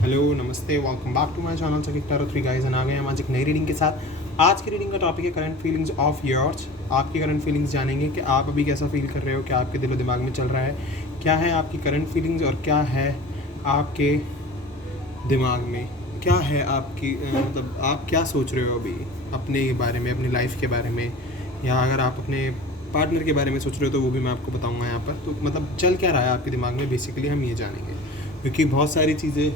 Hello नमस्ते, welcome back to my channel चकिक tarot 3 guys. आ गए हम आज एक नई रीडिंग के साथ। आज की रीडिंग का टॉपिक है करंट फीलिंग्स ऑफ योर्स। आपकी करंट फीलिंग्स जानेंगे कि आप अभी कैसा फील कर रहे हो, क्या आपके दिलो दिमाग में चल रहा है, क्या है आपकी करंट फीलिंग्स और क्या है आपके दिमाग में, क्या है आपकी मतलब आप क्या सोच रहे हो अभी अपने बारे में, अपनी लाइफ के बारे में, या अगर आप अपने पार्टनर के बारे में सोच रहे हो तो वो भी मैं आपको बताऊंगा यहाँ पर। तो मतलब चल क्या रहा है आपके दिमाग में, बेसिकली हम ये जानेंगे, क्योंकि बहुत सारी चीज़ें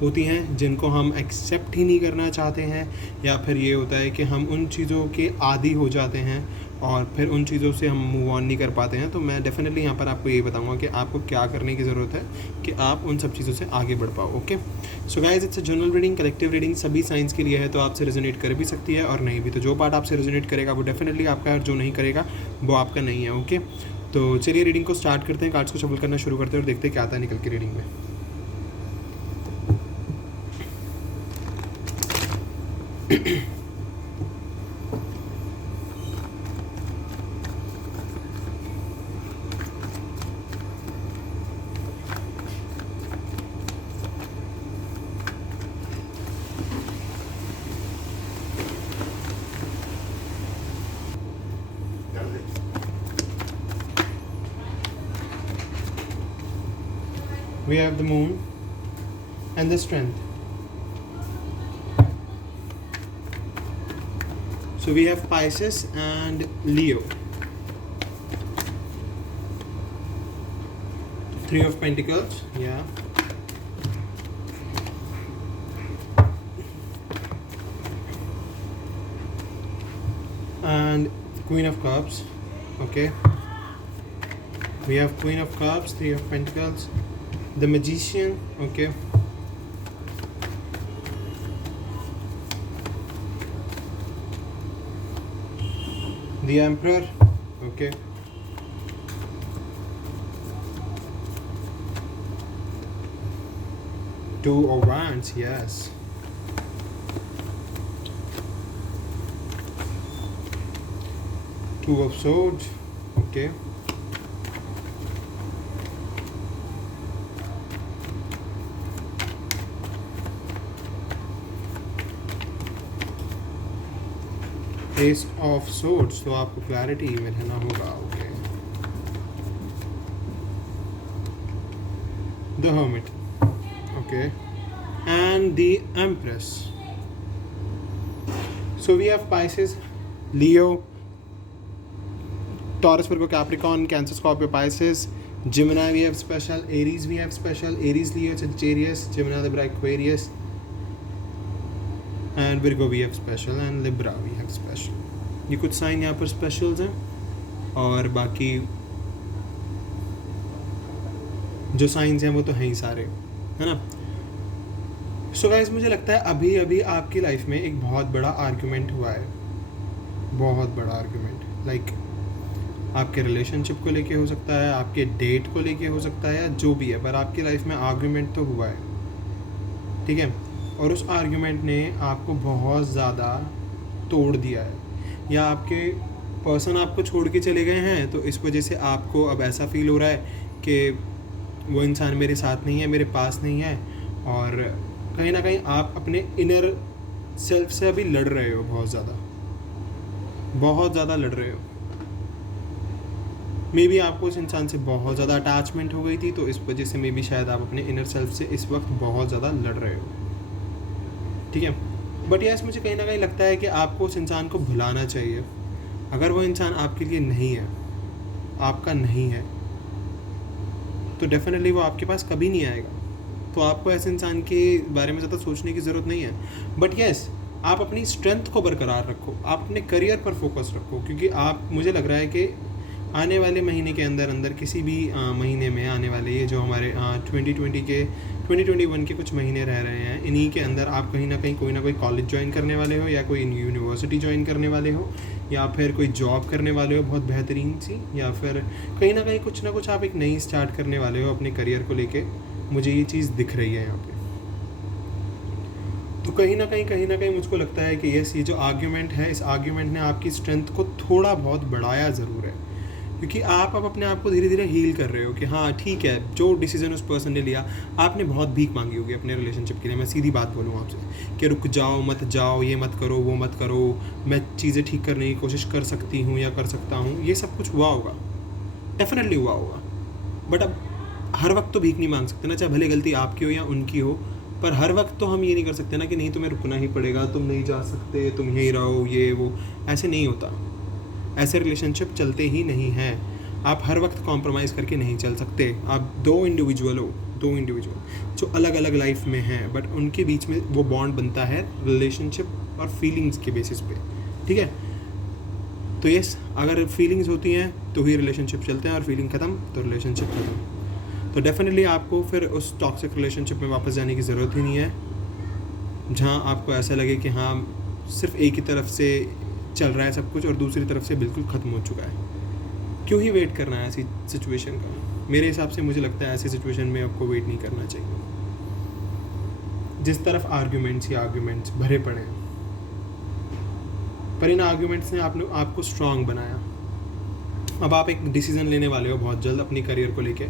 होती हैं जिनको हम एक्सेप्ट ही नहीं करना चाहते हैं, या फिर ये होता है कि हम उन चीज़ों के आदी हो जाते हैं और फिर उन चीज़ों से हम मूव ऑन नहीं कर पाते हैं। तो मैं डेफिनेटली यहाँ पर आपको ये बताऊंगा कि आपको क्या करने की ज़रूरत है कि आप उन सब चीज़ों से आगे बढ़ पाओ। Okay, so guys, it's a general reading, collective reading, सभी साइंस के लिए है, तो आपसे रेजोनेट कर भी सकती है और नहीं भी। तो जो पार्ट आपसे रेजोनेट करेगा वो डेफिनेटली आपका है और जो नहीं करेगा वो आपका नहीं है। ओके, तो चलिए रीडिंग को स्टार्ट करते हैं, कार्ड्स को शफल करना शुरू करते हैं और देखते हैं क्या आता है निकल के रीडिंग में। We have the moon and the strength. So we have Pisces and Leo. Three of Pentacles, yeah. And Queen of Cups, okay. We have Queen of Cups, Three of Pentacles, the Magician, okay. The Emperor, okay. Two of Wands, yes. Two of Swords, okay. Ace of Swords, तो आपको clarity में रहना होगा, okay. The Hermit, okay. And the Empress. So we have Pisces, Leo, Taurus, Virgo, Capricorn, Cancer, Scorpio, Pisces, Gemini we have special, Aries we have special, Aries, Leo, Sagittarius, Gemini, Libra, Aquarius, and Virgo we have special, and Libra we have special. ये कुछ sign यहाँ पर specials हैं और बाकी जो science हैं वो तो हैं ही सारे, है ना. सो गाइस, मुझे लगता है अभी अभी आपकी लाइफ में एक बहुत बड़ा आर्ग्यूमेंट हुआ है, बहुत बड़ा आर्ग्यूमेंट. लाइक आपके रिलेशनशिप को लेके हो सकता है, आपके डेट को लेके हो सकता है, या जो भी है, पर आपकी लाइफ में आर्ग्यूमेंट तो हुआ है, ठीक है. और उस आर्ग्यूमेंट ने आपको बहुत ज़्यादा तोड़ दिया है, या आपके पर्सन आपको छोड़ के चले गए हैं, तो इस वजह से आपको अब ऐसा फील हो रहा है कि वो इंसान मेरे साथ नहीं है, मेरे पास नहीं है, और कहीं ना कहीं आप अपने इनर सेल्फ से अभी लड़ रहे हो, बहुत ज़्यादा लड़ रहे हो. मे बी आपको उस इंसान से बहुत ज़्यादा अटैचमेंट हो गई थी, तो इस वजह से मे बी शायद आप अपने इनर सेल्फ से इस वक्त बहुत ज़्यादा लड़ रहे हो, ठीक है. बट यस, मुझे कहीं ना कहीं लगता है कि आपको उस इंसान को भुलाना चाहिए. अगर वो इंसान आपके लिए नहीं है, आपका नहीं है, तो डेफिनेटली वो आपके पास कभी नहीं आएगा. तो आपको ऐसे इंसान के बारे में ज़्यादा सोचने की ज़रूरत नहीं है. बट यस, आप अपनी स्ट्रेंथ को बरकरार रखो, आप अपने करियर पर फोकस रखो, क्योंकि आप, मुझे लग रहा है कि आने वाले महीने के अंदर किसी भी महीने में आने वाले ये जो हमारे 2021 के कुछ महीने रह रहे हैं, इन्हीं के अंदर आप कहीं ना कहीं कोई ना कोई कॉलेज ज्वाइन करने वाले हो, या कोई यूनिवर्सिटी ज्वाइन करने वाले हो, या फिर कोई जॉब करने वाले हो बहुत बेहतरीन सी, या फिर कहीं ना कुछ आप एक नई स्टार्ट करने वाले हो अपने करियर को लेके. मुझे ये चीज़ दिख रही है यहाँ पे. तो कहीं ना कहीं मुझको लगता है कि यस, ये जो आर्ग्यूमेंट है, इस आर्ग्यूमेंट ने आपकी स्ट्रेंथ को थोड़ा बहुत बढ़ाया ज़रूर है. क्योंकि आप अब अपने आप को धीरे धीरे हील कर रहे हो कि हाँ ठीक है, जो डिसीजन उस पर्सन ने लिया, आपने बहुत भीख मांगी होगी अपने रिलेशनशिप के लिए। मैं सीधी बात बोलूँ आपसे कि रुक जाओ, मत जाओ, ये मत करो, वो मत करो, मैं चीज़ें ठीक करने की कोशिश कर सकती हूँ या कर सकता हूँ, ये सब कुछ हुआ होगा, डेफिनेटली हुआ होगा। बट अब हर वक्त तो भीख नहीं मांग सकते ना, चाहे भले गलती आपकी हो या उनकी हो, पर हर वक्त तो हम ये नहीं कर सकते ना कि नहीं तुम्हें रुकना ही पड़ेगा, तुम नहीं जा सकते, तुम यहीं रहो, ये वो, ऐसे नहीं होता। ऐसे रिलेशनशिप चलते ही नहीं हैं। आप हर वक्त कॉम्प्रोमाइज़ करके नहीं चल सकते। आप दो इंडिविजुअल जो अलग अलग लाइफ में हैं, बट उनके बीच में वो बॉन्ड बनता है रिलेशनशिप और फीलिंग्स के बेसिस पे, ठीक है। तो यस, अगर फीलिंग्स होती हैं तो ही रिलेशनशिप चलते हैं, और फीलिंग ख़त्म तो रिलेशनशिप ख़त्म। तो डेफिनेटली आपको फिर उस टॉक्सिक रिलेशनशिप में वापस जाने की ज़रूरत ही नहीं है, जहाँ आपको ऐसा लगे कि हाँ सिर्फ एक ही तरफ से चल रहा है सब कुछ और दूसरी तरफ से बिल्कुल ख़त्म हो चुका है। क्यों ही वेट करना है ऐसी सिचुएशन का? मेरे हिसाब से मुझे लगता है ऐसी सिचुएशन में आपको वेट नहीं करना चाहिए। जिस तरफ आर्ग्यूमेंट्स भरे पड़े हैं, पर इन आर्ग्यूमेंट्स ने आपको स्ट्रांग बनाया। अब आप एक डिसीज़न लेने वाले हो बहुत जल्द अपनी करियर को लेके,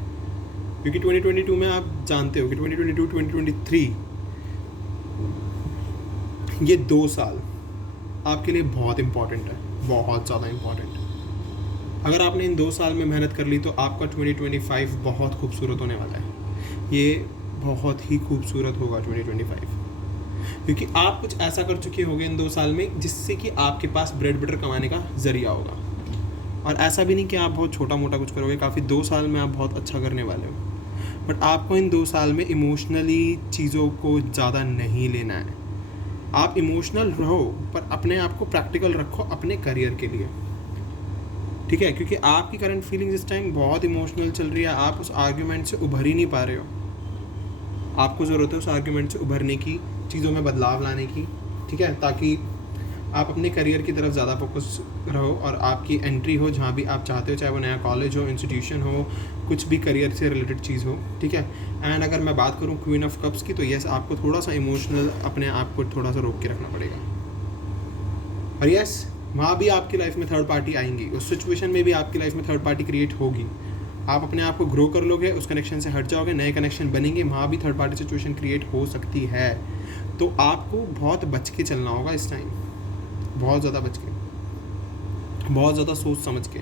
क्योंकि 2022 में आप जानते हो कि 2022 2023 ये 2 साल आपके लिए बहुत इम्पॉर्टेंट है, बहुत ज़्यादा इम्पॉर्टेंट। अगर आपने इन 2 साल में मेहनत कर ली तो आपका 2025 बहुत खूबसूरत होने वाला है। ये बहुत ही खूबसूरत होगा 2025, क्योंकि आप कुछ ऐसा कर चुके होंगे इन 2 साल में जिससे कि आपके पास ब्रेड बटर कमाने का ज़रिया होगा। और ऐसा भी नहीं कि आप बहुत छोटा मोटा कुछ करोगे, काफ़ी 2 साल में आप बहुत अच्छा करने वाले हो। बट आपको इन 2 साल में इमोशनली चीज़ों को ज़्यादा नहीं लेना है। आप इमोशनल रहो पर अपने आप को प्रैक्टिकल रखो अपने करियर के लिए, ठीक है। क्योंकि आपकी करंट फीलिंग्स इस टाइम बहुत इमोशनल चल रही है, आप उस आर्ग्यूमेंट से उभर ही नहीं पा रहे हो। आपको ज़रूरत है उस आर्ग्यूमेंट से उभरने की, चीज़ों में बदलाव लाने की, ठीक है, ताकि आप अपने करियर की तरफ ज़्यादा फोकस रहो और आपकी एंट्री हो जहाँ भी आप चाहते हो, चाहे वो नया कॉलेज हो, इंस्टीट्यूशन हो, कुछ भी करियर से रिलेटेड चीज़ हो, ठीक है। एंड अगर मैं बात करूँ क्वीन ऑफ कप्स की, तो यस, आपको थोड़ा सा इमोशनल अपने आप को थोड़ा सा रोक के रखना पड़ेगा। और यस, वहाँ भी आपकी लाइफ में थर्ड पार्टी आएंगी, उस सिचुएशन में भी आपकी लाइफ में थर्ड पार्टी क्रिएट होगी। आप अपने आप को ग्रो कर लोगे, उस कनेक्शन से हट जाओगे, नए कनेक्शन बनेंगे, वहाँ भी थर्ड पार्टी सिचुएशन क्रिएट हो सकती है। तो आपको बहुत बच के चलना होगा इस टाइम, बहुत ज़्यादा बच के, बहुत ज़्यादा सोच समझ के।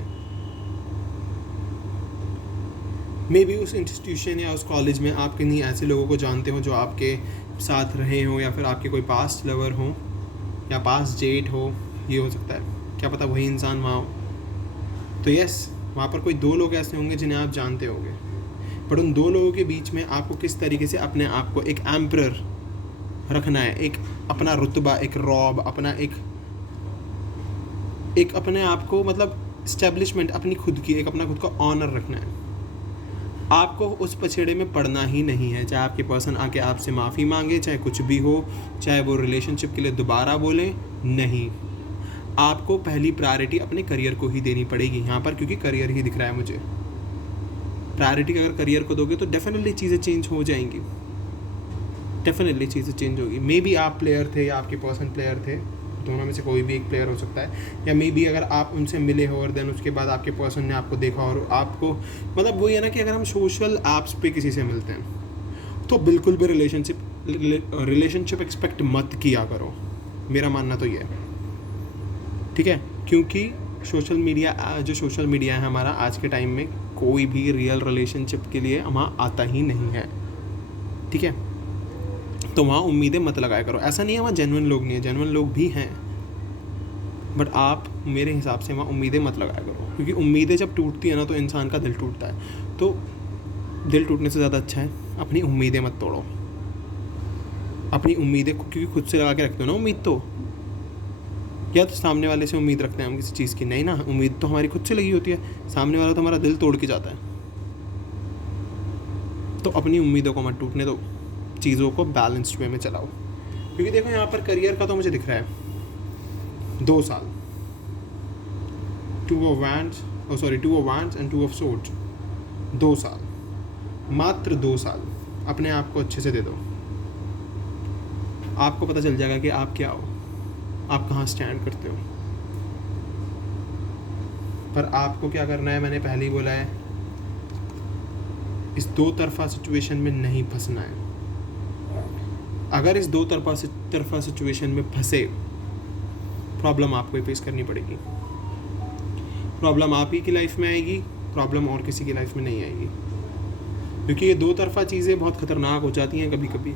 मे बी उस इंस्टीट्यूशन या उस कॉलेज में आप किन्हीं ऐसे लोगों को जानते हो जो आपके साथ रहे हो, या फिर आपके कोई पास्ट लवर हो या पास्ट डेट हो, ये हो सकता है, क्या पता वही इंसान वहाँ हो। तो यस, वहाँ पर कोई 2 लोग ऐसे होंगे जिन्हें आप जानते होंगे, बट उन 2 लोगों के बीच में आपको किस तरीके से अपने आप को एक एम्परर रखना है, एक अपना रुतबा, एक रॉब, अपना एक अपने आप को, मतलब इस्टेब्लिशमेंट अपनी खुद की, एक अपना खुद का ऑनर रखना है। आपको उस पछेड़े में पड़ना ही नहीं है, चाहे आपके पर्सन आके आपसे माफ़ी मांगे, चाहे कुछ भी हो, चाहे वो रिलेशनशिप के लिए दोबारा बोले, नहीं, आपको पहली प्रायोरिटी अपने करियर को ही देनी पड़ेगी यहाँ पर, क्योंकि करियर ही दिख रहा है मुझे। प्रायोरिटी अगर करियर को दोगे तो डेफिनेटली चीज़ें चेंज हो जाएंगी, डेफिनेटली चीज़ें चेंज होगी। मे बी आप प्लेयर थे या आपके पर्सन प्लेयर थे, दोनों में से कोई भी एक प्लेयर हो सकता है, या मे बी अगर आप उनसे मिले हो और देन उसके बाद आपके पर्सन ने आपको देखा और आपको, मतलब वही है ना कि अगर हम सोशल ऐप्स पे किसी से मिलते हैं तो बिल्कुल भी रिलेशनशिप एक्सपेक्ट मत किया करो, मेरा मानना तो ये है, ठीक है। क्योंकि सोशल मीडिया है हमारा आज के टाइम में, कोई भी रियल रिलेशनशिप के लिए वहाँ आता ही नहीं है, ठीक है। तो वहाँ उम्मीदें मत लगाया करो। ऐसा नहीं है वहाँ जेन्युइन लोग नहीं है, जेन्युइन लोग भी हैं, बट आप मेरे हिसाब से वहाँ उम्मीदें मत लगाया करो, क्योंकि उम्मीदें जब टूटती है ना तो इंसान का दिल टूटता है। तो दिल टूटने से ज़्यादा अच्छा है अपनी उम्मीदें मत तोड़ो, अपनी उम्मीदें, क्योंकि खुद से लगा के रखते हो ना उम्मीद, तो या तो सामने वाले से उम्मीद रखते हैं हम किसी चीज़ की, नहीं ना, उम्मीद तो हमारी खुद से लगी होती है, सामने वाला तो हमारा दिल तोड़ के जाता है। तो अपनी उम्मीदों को मत टूटने दो, चीज़ों को बैलेंस्ड वे में चलाओ। क्योंकि देखो यहाँ पर करियर का तो मुझे दिख रहा है 2 साल, 2 of wands and 2 of swords, 2 साल, मात्र 2 साल अपने आप को अच्छे से दे दो, आपको पता चल जाएगा कि आप क्या हो, आप कहाँ स्टैंड करते हो। पर आपको क्या करना है, मैंने पहले ही बोला है, इस दो तरफा सिचुएशन में नहीं फंसना है। अगर इस दो तरफा सिचुएशन में फंसे, प्रॉब्लम आपको ही फेस करनी पड़ेगी। प्रॉब्लम आप ही की लाइफ में आएगी, प्रॉब्लम और किसी की लाइफ में नहीं आएगी, क्योंकि ये दो तरफा चीज़ें बहुत ख़तरनाक हो जाती हैं कभी कभी।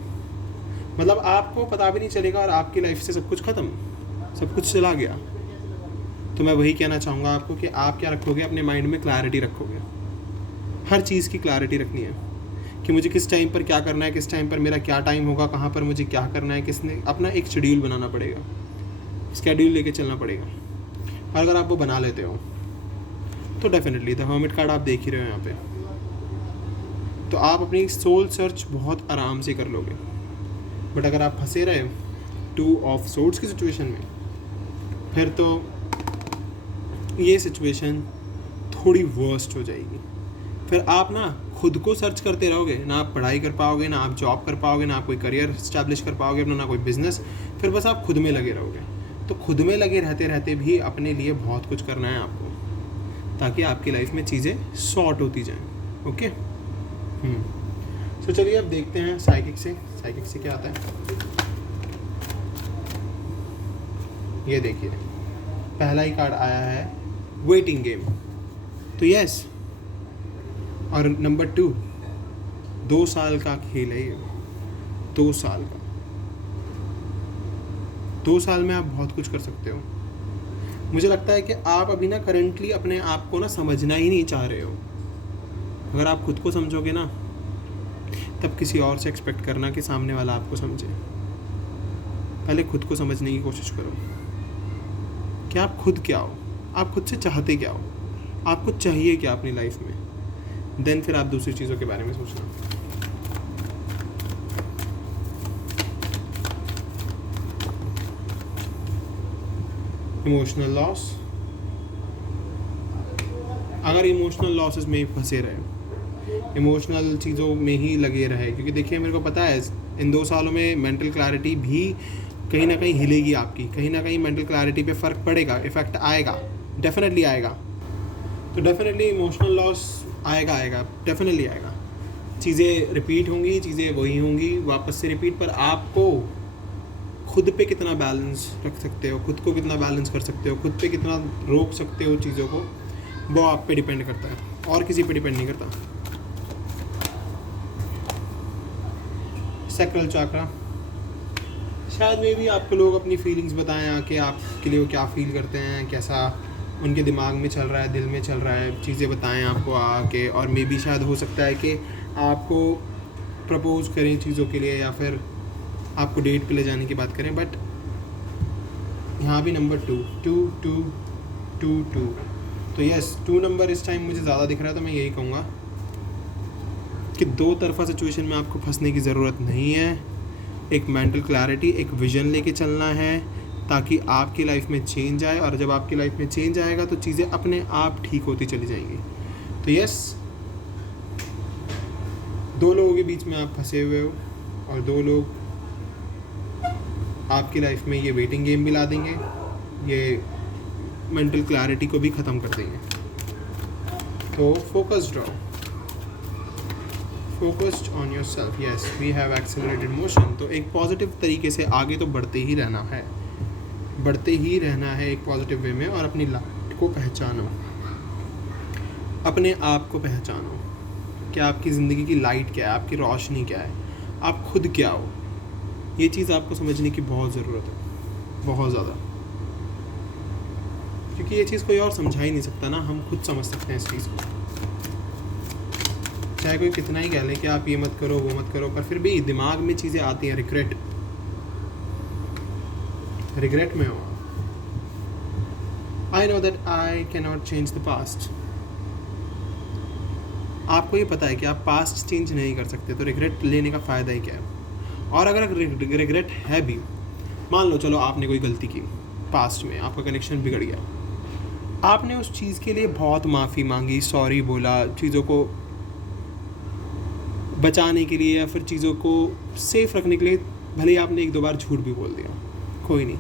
मतलब आपको पता भी नहीं चलेगा और आपकी लाइफ से सब कुछ ख़त्म, सब कुछ चला गया। तो मैं वही कहना चाहूँगा आपको कि आप क्या रखोगे, अपने माइंड में क्लैरिटी रखोगे। हर चीज़ की क्लैरिटी रखनी है कि मुझे किस टाइम पर क्या करना है, किस टाइम पर मेरा क्या टाइम होगा, कहाँ पर मुझे क्या करना है, किसने अपना एक शेड्यूल बनाना पड़ेगा, स्केड्यूल लेके चलना पड़ेगा। और अगर आप वो बना लेते हो तो डेफिनेटली द हर्मिट कार्ड आप देख ही रहे हो यहाँ पे, तो आप अपनी सोल सर्च बहुत आराम से कर लोगे। बट अगर आप फंसे रहे 2 ऑफ सोर्ड्स की सिचुएशन में, फिर तो ये सिचुएशन थोड़ी वर्स्ट हो जाएगी। फिर आप ना खुद को सर्च करते रहोगे, ना आप पढ़ाई कर पाओगे, ना आप जॉब कर पाओगे, ना आप कोई करियर इस्टेब्लिश कर पाओगे अपना, ना कोई बिजनेस। फिर बस आप खुद में लगे रहोगे। तो खुद में लगे रहते रहते भी अपने लिए बहुत कुछ करना है आपको, ताकि आपकी लाइफ में चीज़ें सॉर्ट होती जाएं। ओके, तो चलिए अब देखते हैं साइकिक से क्या आता है। ये देखिए, पहला ही कार्ड आया है वेटिंग गेम। तो यस, और नंबर 2, 2 साल का खेल है ये, 2 साल का। 2 साल में आप बहुत कुछ कर सकते हो। मुझे लगता है कि आप अभी ना करंटली अपने आप को ना समझना ही नहीं चाह रहे हो। अगर आप खुद को समझोगे ना, तब किसी और से एक्सपेक्ट करना कि सामने वाला आपको समझे। पहले खुद को समझने की कोशिश करो कि आप खुद क्या हो, आप खुद से चाहते क्या हो, आपको चाहिए क्या अपनी लाइफ में। देन फिर आप दूसरी चीज़ों के बारे में सोचना। इमोशनल लॉस, अगर इमोशनल लॉसेस में ही फंसे रहे, इमोशनल चीज़ों में ही लगे रहे, क्योंकि देखिए मेरे को पता है इन 2 सालों में मेंटल क्लैरिटी भी कहीं ना कहीं हिलेगी आपकी, कहीं ना कहीं मेंटल क्लैरिटी पे फ़र्क पड़ेगा, इफेक्ट आएगा, डेफिनेटली आएगा। तो डेफिनेटली इमोशनल लॉस आएगा, डेफिनेटली आएगा। चीज़ें रिपीट होंगी, चीज़ें वही होंगी वापस से रिपीट, पर आपको खुद पे कितना बैलेंस रख सकते हो, खुद को कितना बैलेंस कर सकते हो, खुद पे कितना रोक सकते हो चीज़ों को, वो आप पे डिपेंड करता है और किसी पे डिपेंड नहीं करता। सैक्रल चाक्रा, शायद में भी आपको लोग अपनी फीलिंग्स बताएं आके, आपके लिए वो क्या फील करते हैं, कैसा उनके दिमाग में चल रहा है, दिल में चल रहा है, चीज़ें बताएं आपको आके। और मे भी शायद हो सकता है कि आपको प्रपोज करें चीज़ों के लिए, या फिर आपको डेट पे ले जाने की बात करें। बट यहाँ भी नंबर 2 तो यस, 2 नंबर इस टाइम मुझे ज़्यादा दिख रहा है। तो मैं यही कहूँगा कि 2 तरफा सिचुएशन में आपको फंसने की ज़रूरत नहीं है। एक मेंटल क्लैरिटी, एक विजन लेके चलना है, ताकि आपकी लाइफ में चेंज आए। और जब आपकी लाइफ में चेंज आएगा तो चीज़ें अपने आप ठीक होती चली जाएंगी। तो यस, 2 लोगों के बीच में आप फंसे हुए हो, और 2 लोग आपकी लाइफ में ये वेटिंग गेम भी ला देंगे, ये मेंटल क्लैरिटी को भी ख़त्म कर देंगे। तो फोकस्ड रहो, focused on yourself. Yes, we have accelerated motion. तो एक पॉजिटिव तरीके से आगे तो बढ़ते ही रहना है, एक पॉजिटिव वे में। और अपनी लाइट को पहचानो, अपने आप को पहचानो कि आपकी ज़िंदगी की लाइट क्या है, आपकी रोशनी क्या है, आप खुद क्या हो। ये चीज़ आपको समझने की बहुत ज़रूरत है, बहुत ज़्यादा, क्योंकि ये चीज़ कोई और समझा ही नहीं सकता ना, हम खुद समझ सकते हैं इस चीज़ को। चाहे कोई कितना ही कह ले कि आप ये मत करो, वो मत करो, पर फिर भी दिमाग में चीज़ें आती हैं। रिग्रेट में हो। I know that I can not change the past. आपको ये पता है कि आप पास्ट चेंज नहीं कर सकते, तो रिग्रेट लेने का फ़ायदा ही क्या है। और अगर रिग्रेट है भी, मान लो चलो आपने कोई गलती की पास्ट में, आपका कनेक्शन बिगड़ गया, आपने उस चीज़ के लिए बहुत माफ़ी मांगी, सॉरी बोला, चीज़ों को बचाने के लिए या फिर चीज़ों को सेफ रखने के लिए, भले ही आपने 1-2 बार झूठ भी बोल दिया, कोई नहीं,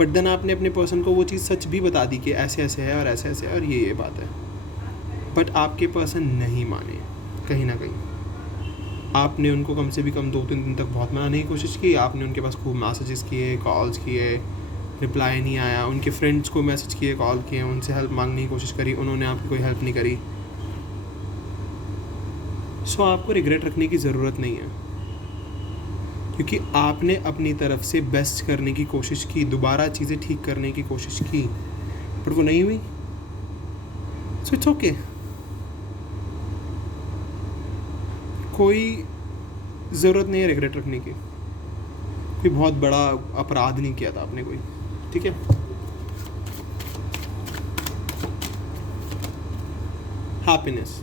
बट देन आपने अपने पर्सन को वो चीज़ सच भी बता दी कि ऐसे ऐसे है और ऐसे ऐसे है और ये बात है, बट आपके पर्सन नहीं माने। कहीं ना कहीं आपने उनको कम से भी कम 2-3 दिन तक बहुत मनाने की कोशिश की, आपने उनके पास खूब मैसेजेस किए, कॉल्स किए, रिप्लाई नहीं आया, उनके फ्रेंड्स को मैसेज किए, कॉल किए, उनसे हेल्प मांगने की कोशिश करी, उन्होंने आपकी कोई हेल्प नहीं करी। सो आपको रिग्रेट रखने की ज़रूरत नहीं है, क्योंकि आपने अपनी तरफ से बेस्ट करने की कोशिश की, दोबारा चीज़ें ठीक करने की कोशिश की, पर वो नहीं हुई। So it's okay. कोई ज़रूरत नहीं है रिग्रेट रखने की, कोई बहुत बड़ा अपराध नहीं किया था आपने कोई, ठीक है। हैप्पीनेस,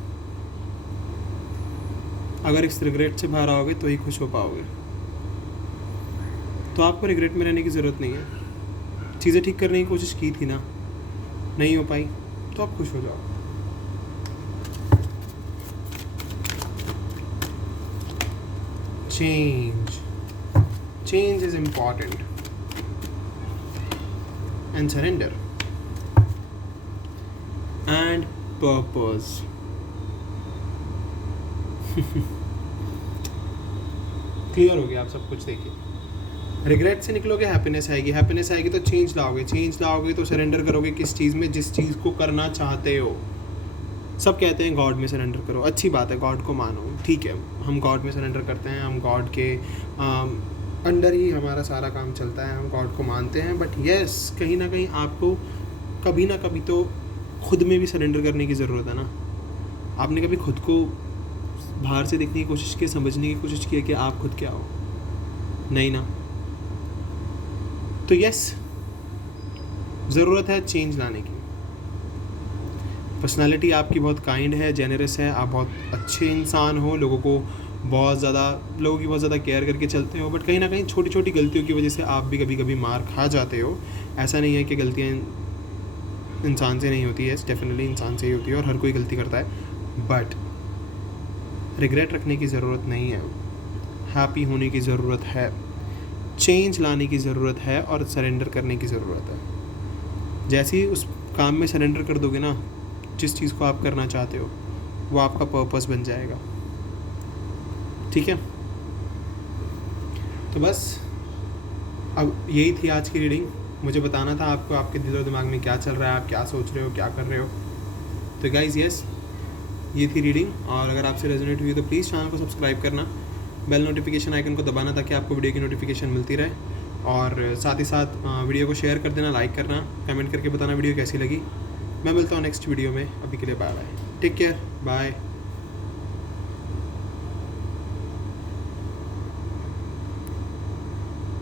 अगर इस रिग्रेट से बाहर आओगे तो ही खुश हो पाओगे। तो आपको रिग्रेट में रहने की ज़रूरत नहीं है। चीज़ें ठीक करने की कोशिश की थी ना, नहीं हो पाई, तो आप खुश हो जाओ। Change is important and surrender and purpose. Clear हो गया आप सब कुछ। देखिए, रिग्रेट से निकलोगे, हैप्पीनेस आएगी, हैप्पीनेस आएगी तो चेंज लाओगे तो सरेंडर करोगे किस चीज़ में, जिस चीज़ को करना चाहते हो। सब कहते हैं गॉड में सरेंडर करो, अच्छी बात है, गॉड को मानो, ठीक है, हम गॉड में सरेंडर करते हैं, हम गॉड के अंडर ही हमारा सारा काम चलता है, हम गॉड को मानते हैं। बट येस, कहीं ना कहीं आपको कभी ना कभी तो खुद में भी सरेंडर करने की ज़रूरत है ना। आपने कभी खुद को बाहर से देखने की कोशिश की, समझने की कोशिश की कि आप खुद क्या हो? नहीं ना। तो यस, ज़रूरत है चेंज लाने की। पर्सनालिटी आपकी बहुत काइंड है, जेनरस है, आप बहुत अच्छे इंसान हो, लोगों की बहुत ज़्यादा केयर करके चलते हो, बट कहीं ना कहीं छोटी छोटी गलतियों की वजह से आप भी कभी कभी मार खा जाते हो। ऐसा नहीं है कि गलतियाँ इंसान से नहीं होती है, डेफिनेटली इंसान से ही होती है और हर कोई गलती करता है, बट रिग्रेट रखने की ज़रूरत नहीं है। हैप्पी होने की ज़रूरत है, चेंज लाने की ज़रूरत है और सरेंडर करने की ज़रूरत है। जैसे ही उस काम में सरेंडर कर दोगे ना, जिस चीज़ को आप करना चाहते हो, वो आपका पर्पस बन जाएगा, ठीक है। तो बस अब यही थी आज की रीडिंग। मुझे बताना था आपको, आपके दिल और दिमाग में क्या चल रहा है, आप क्या सोच रहे हो, क्या कर रहे हो। तो गाइज़ यस, ये थी रीडिंग, और अगर आपसे रेजोनेट हुई तो प्लीज़ चैनल को सब्सक्राइब करना, बेल नोटिफिकेशन आइकन को दबाना ताकि आपको वीडियो की नोटिफिकेशन मिलती रहे, और साथ ही साथ वीडियो को शेयर कर देना, लाइक करना, कमेंट करके बताना वीडियो कैसी लगी। मैं मिलता हूँ नेक्स्ट वीडियो में, अभी के लिए bye bye, take care, bye.